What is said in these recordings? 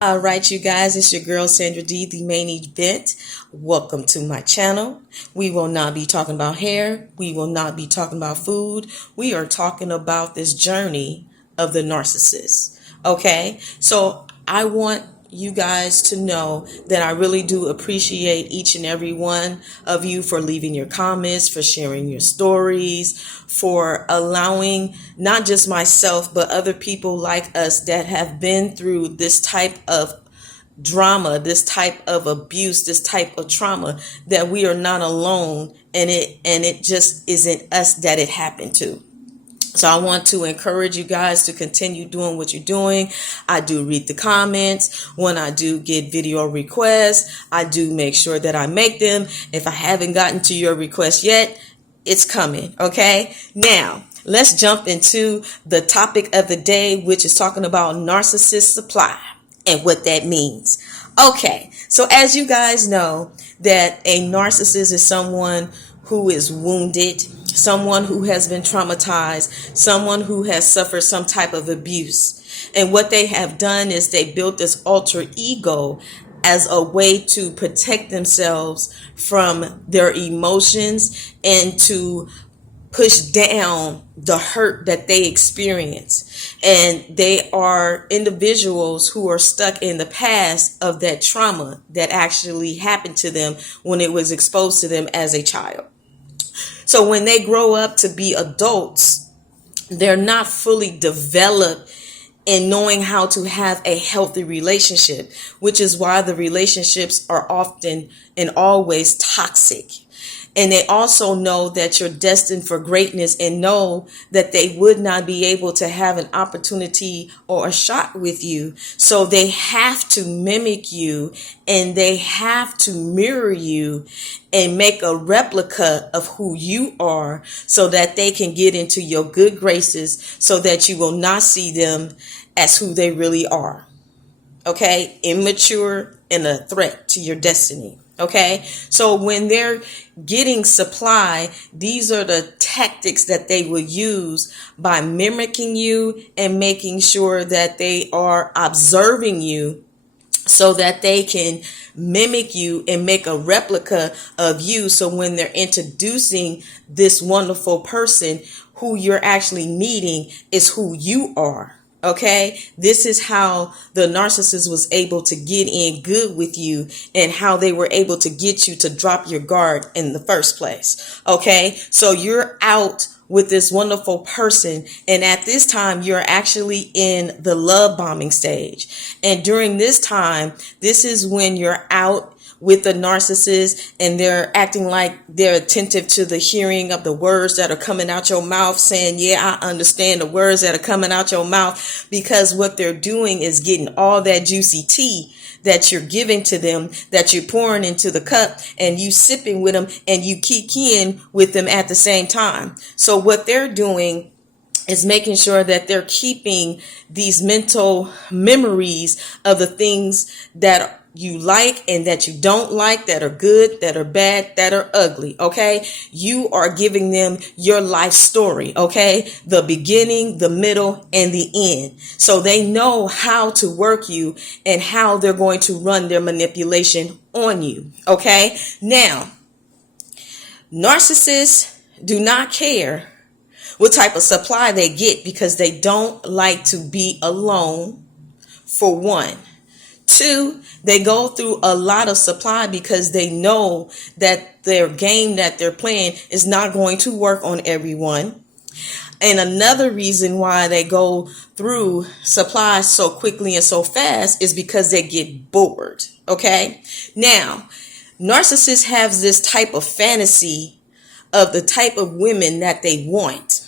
All right, you guys, it's your girl Sandra D, the main event. Welcome to my channel. We will not be talking about hair. We will not be talking about food. We are talking about this journey of the narcissist. Okay, so I want you guys to know that I really do appreciate each and every one of you for leaving your comments, for sharing your stories, for allowing not just myself, but other people like us that have been through this type of drama, this type of abuse, this type of trauma, that we are not alone, and it just isn't us that it happened to. So I want to encourage you guys to continue doing what you're doing. I do read the comments. When I do get video requests, I do make sure that I make them. If I haven't gotten to your request yet, it's coming. Okay. Now let's jump into the topic of the day, which is talking about narcissist supply and what that means. Okay. So as you guys know, that a narcissist is someone who is wounded, someone who has been traumatized, someone who has suffered some type of abuse. And what they have done is they built this alter ego as a way to protect themselves from their emotions and to push down the hurt that they experience. And they are individuals who are stuck in the past of that trauma that actually happened to them when it was exposed to them as a child. So when they grow up to be adults, they're not fully developed in knowing how to have a healthy relationship, which is why the relationships are often and always toxic. And they also know that you're destined for greatness and know that they would not be able to have an opportunity or a shot with you. So they have to mimic you and they have to mirror you and make a replica of who you are so that they can get into your good graces so that you will not see them as who they really are. Okay? Immature and a threat to your destiny. Okay, so when they're getting supply, these are the tactics that they will use by mimicking you and making sure that they are observing you so that they can mimic you and make a replica of you. So when they're introducing this wonderful person, who you're actually meeting is who you are. Okay, this is how the narcissist was able to get in good with you and how they were able to get you to drop your guard in the first place. Okay, so you're out with this wonderful person, and at this time you're actually in the love bombing stage. And during this time, this is when you're out with the narcissist and they're acting like they're attentive to the hearing of the words that are coming out your mouth, saying, yeah, I understand the words that are coming out your mouth, because what they're doing is getting all that juicy tea that you're giving to them, that you're pouring into the cup, and you sipping with them and you kicking with them at the same time. So what they're doing is making sure that they're keeping these mental memories of the things that you like and that you don't like, that are good, that are bad, that are ugly. Okay. You are giving them your life story. Okay. The beginning, the middle, and the end. So they know how to work you and how they're going to run their manipulation on you. Okay. Now, narcissists do not care what type of supply they get because they don't like to be alone, for one. Two, they go through a lot of supply because they know that their game that they're playing is not going to work on everyone. And another reason why they go through supply so quickly and so fast is because they get bored. Okay. Now, narcissists have this type of fantasy of the type of women that they want.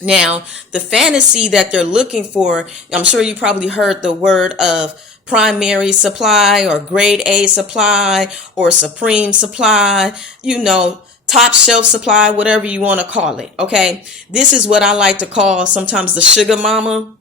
Now, the fantasy that they're looking for, I'm sure you probably heard the word of primary supply or grade A supply or supreme supply, top shelf supply, whatever you want to call it. Okay. This is what I like to call sometimes the sugar mama.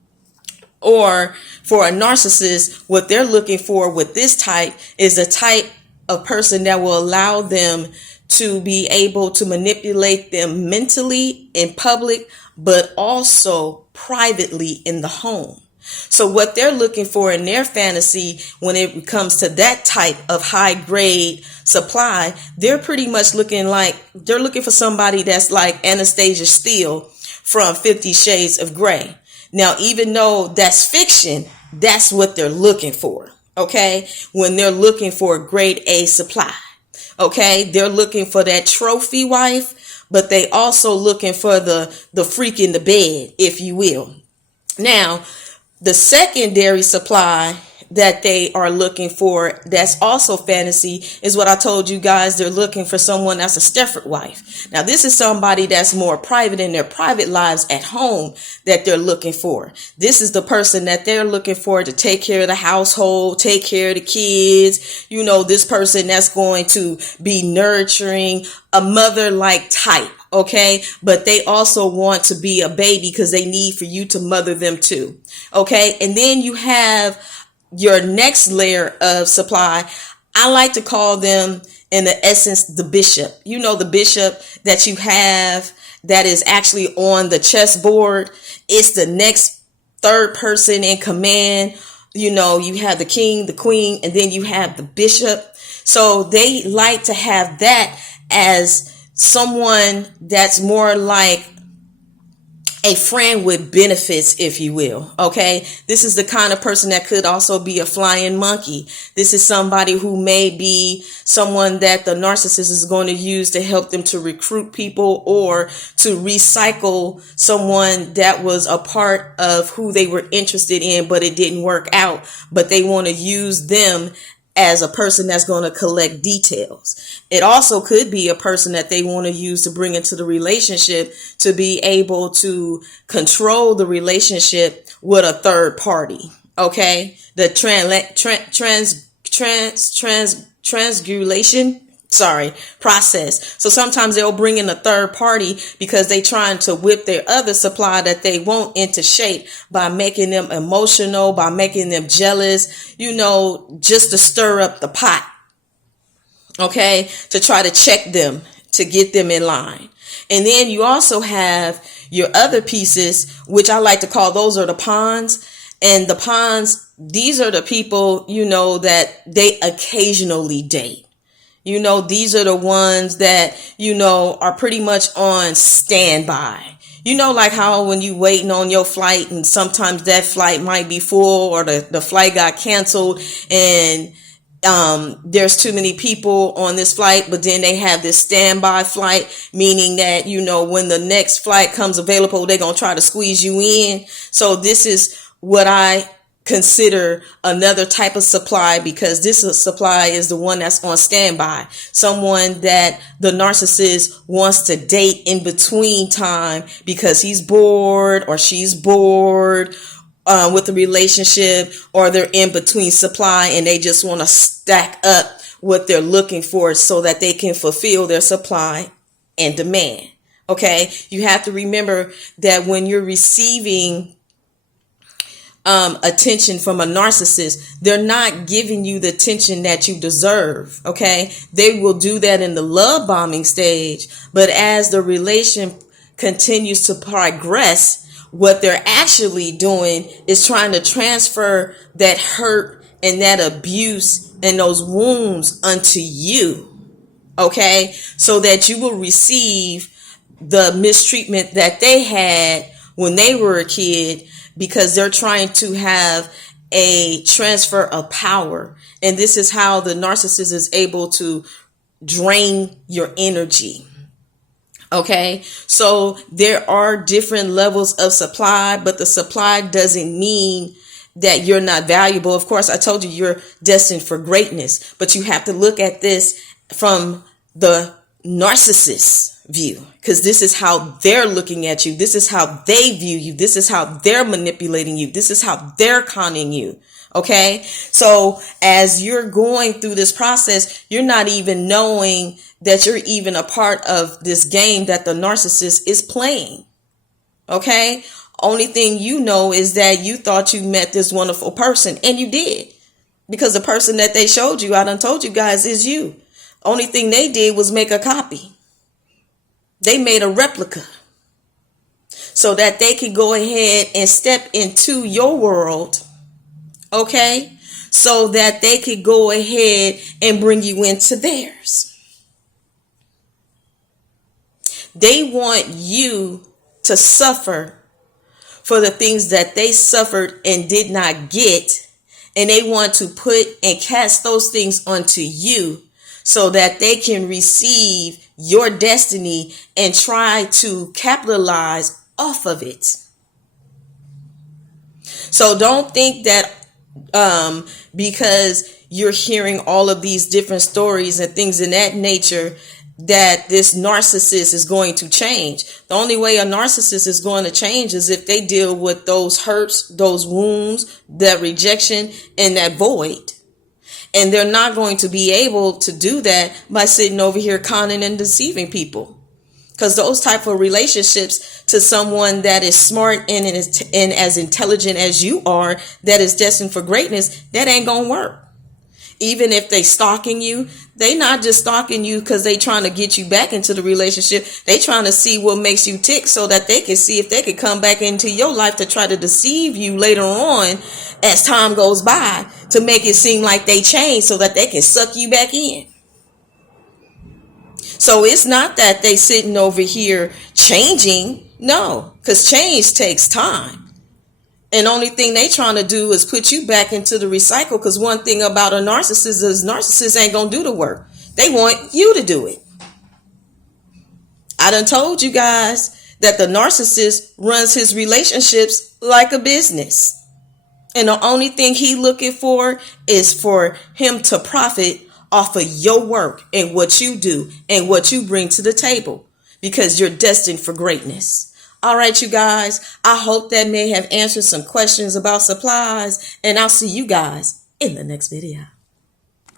Or for a narcissist, what they're looking for with this type is a type of person that will allow them to be able to manipulate them mentally in public, but also privately in the home. So what they're looking for in their fantasy, when it comes to that type of high grade supply, they're pretty much they're looking for somebody that's like Anastasia Steele from 50 Shades of Grey. Now, even though that's fiction, that's what they're looking for. Okay. When they're looking for grade A supply. Okay. They're looking for that trophy wife, but they also looking for the freak in the bed, if you will. Now, the secondary supply that they are looking for, that's also fantasy, is what I told you guys. They're looking for someone that's a Stepford wife. Now, this is somebody that's more private in their private lives at home that they're looking for. This is the person that they're looking for to take care of the household, take care of the kids. You know, this person that's going to be nurturing, a mother-like type. Okay. But they also want to be a baby because they need for you to mother them too. Okay. And then you have your next layer of supply. I like to call them, in the essence, the bishop. You know, the bishop that you have that is actually on the chessboard. It's the next third person in command. You know, you have the king, the queen, and then you have the bishop. So they like to have that as someone that's more like a friend with benefits, if you will. Okay. This is the kind of person that could also be a flying monkey. This is somebody who may be someone that the narcissist is going to use to help them to recruit people or to recycle someone that was a part of who they were interested in, but it didn't work out. But they want to use them as a person that's going to collect details. It also could be a person that they want to use to bring into the relationship to be able to control the relationship with a third party. Okay. The transgulation process. So sometimes they'll bring in a third party because they trying to whip their other supply that they want into shape by making them emotional, by making them jealous, you know, just to stir up the pot. Okay. To try to check them, to get them in line. And then you also have your other pieces, which I like to call, those are the pawns. And the pawns, these are the people, you know, that they occasionally date. You know, these are the ones that, you know, are pretty much on standby. You know, like how when you waiting on your flight and sometimes that flight might be full or the flight got canceled and there's too many people on this flight, but then they have this standby flight, meaning that, you know, when the next flight comes available, they're going to try to squeeze you in. So this is what I consider another type of supply, because this supply is the one that's on standby. Someone that the narcissist wants to date in between time because he's bored or she's bored with the relationship, or they're in between supply and they just want to stack up what they're looking for so that they can fulfill their supply and demand. Okay. You have to remember that when you're receiving attention from a narcissist, they're not giving you the attention that you deserve. Okay. They will do that in the love bombing stage, but as the relation continues to progress, what they're actually doing is trying to transfer that hurt and that abuse and those wounds unto you. Okay. So that you will receive the mistreatment that they had when they were a kid, because they're trying to have a transfer of power. And this is how the narcissist is able to drain your energy. Okay. So there are different levels of supply, but the supply doesn't mean that you're not valuable. Of course, I told you you're destined for greatness, but you have to look at this from the narcissist view, because this is how they're looking at you. This is how they view you. This is how they're manipulating you. This is how they're conning you. Okay. So as you're going through this process, you're not even knowing that you're even a part of this game that the narcissist is playing. Okay. Only thing you know is that you thought you met this wonderful person, and you did, because the person that they showed you, I done told you guys, is you. Only thing they did was make a copy. They made a replica. so that they can go ahead and step into your world, okay? So that they could go ahead and bring you into theirs. They want you to suffer for the things that they suffered and did not get. And they want to put and cast those things onto you so that they can receive your destiny and try to capitalize off of it. So don't think that because you're hearing all of these different stories and things in that nature that this narcissist is going to change. The only way a narcissist is going to change is if they deal with those hurts, those wounds, that rejection, and that void. And they're not going to be able to do that by sitting over here conning and deceiving people. Because those type of relationships to someone that is smart and as intelligent as you are, that is destined for greatness, that ain't going to work. Even if they stalking you, they not just stalking you because they trying to get you back into the relationship. They trying to see what makes you tick so that they can see if they could come back into your life to try to deceive you later on as time goes by to make it seem like they changed so that they can suck you back in. So it's not that they sitting over here changing. No, because change takes time. And only thing they trying to do is put you back into the recycle. Because one thing about a narcissist is narcissists ain't going to do the work. They want you to do it. I done told you guys that the narcissist runs his relationships like a business. And the only thing he looking for is for him to profit off of your work and what you do and what you bring to the table. Because you're destined for greatness. All right, you guys, I hope that may have answered some questions about supplies, and I'll see you guys in the next video.